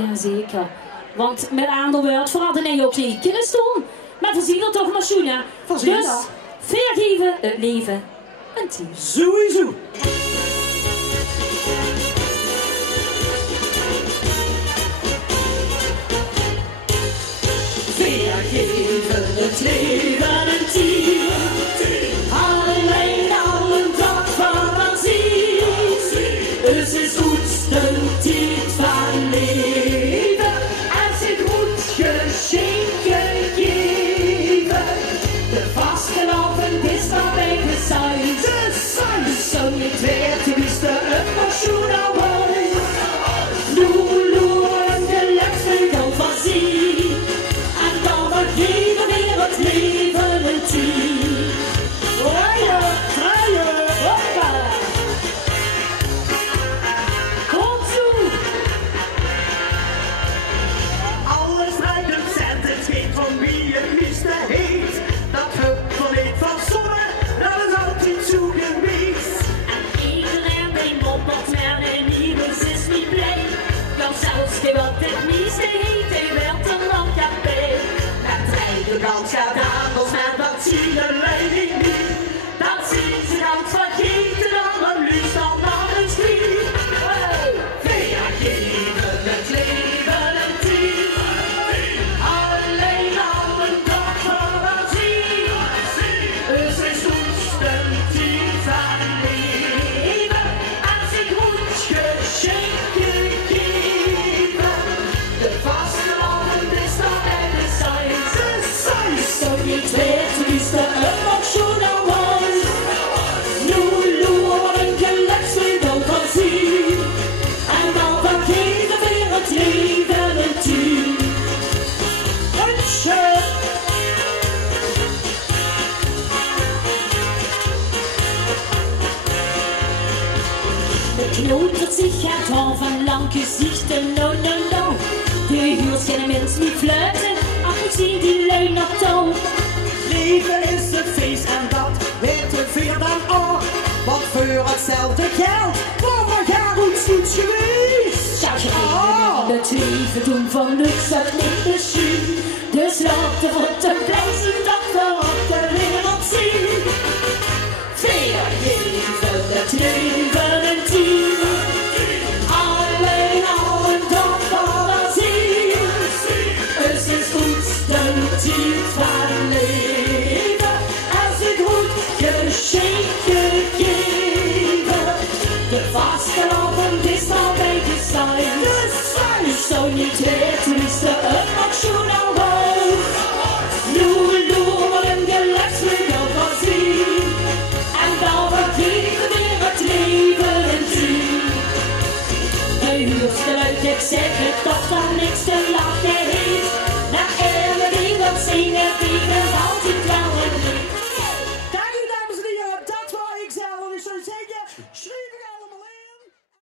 Jazeker. Want met andere woord veranderen hij ook niet kunnen staan. Maar we zien er toch maar schoen, ja. Dus, vergeven het leven een team. Sowieso. Vergeven het leven een team. Alleen al een dag fantasie. Het is goed een tijd van leven. En zich goed geschenken geven. De vastelavond is dan bij de zon. Zo niet weer te wisten het nog schoen aan woi. Loe, een geluksvol kan voorzien. En dan vergeven weer het leven een team. Draaien. Hoppa! Kom toe! Alles draait om cent, het geen van wie je liefste heet. Dat huppeleed van zonne, dat is altijd zo geweest. En iedereen die moppert met een nieuws is niet blij. Want zelfs die wat het meeste heet, die werd er nog bij. Met rijden kans gaat aan, met dat zie je leiding niet. Dat zien ze dan vergeten, dan een lucht dan naar een schriet. Vergeven het leven een team. Alleen al een dag fantasie. Het is goed een team van leven. En zich goed geschenken geven. De vastelavond is dan bij de zon. Zo niet weer te wisten, het nog schoen aan woi. Loe, een geluksvol kan zien. En dan vergeven weer het leven een team. De knotert zich het haar van lang gezichten, no. De huurt geen mens niet fluiten, ach ik zie die lui nog touw. Leven is een feest en dat weten veel dan ook. Want voor hetzelfde geld kwam er jaar goed geweest. Zou je even het leven doen van luxe dat niet de schuur. Dus laat de rotte blij zien dat we op de wereld zien. Vergeven het leven een team. Alleen al een dag fantasie. Het is goed een team van leven. En zich goed geschenken geven. De vastelavond is al bij de zon. Zo niet weer te missen, het mag schoen aan woi. Loe, een geluksvol voorzien. En dan vergeven weer het leven een team. De huurste luid, ik zeg het toch dan niks te lachen.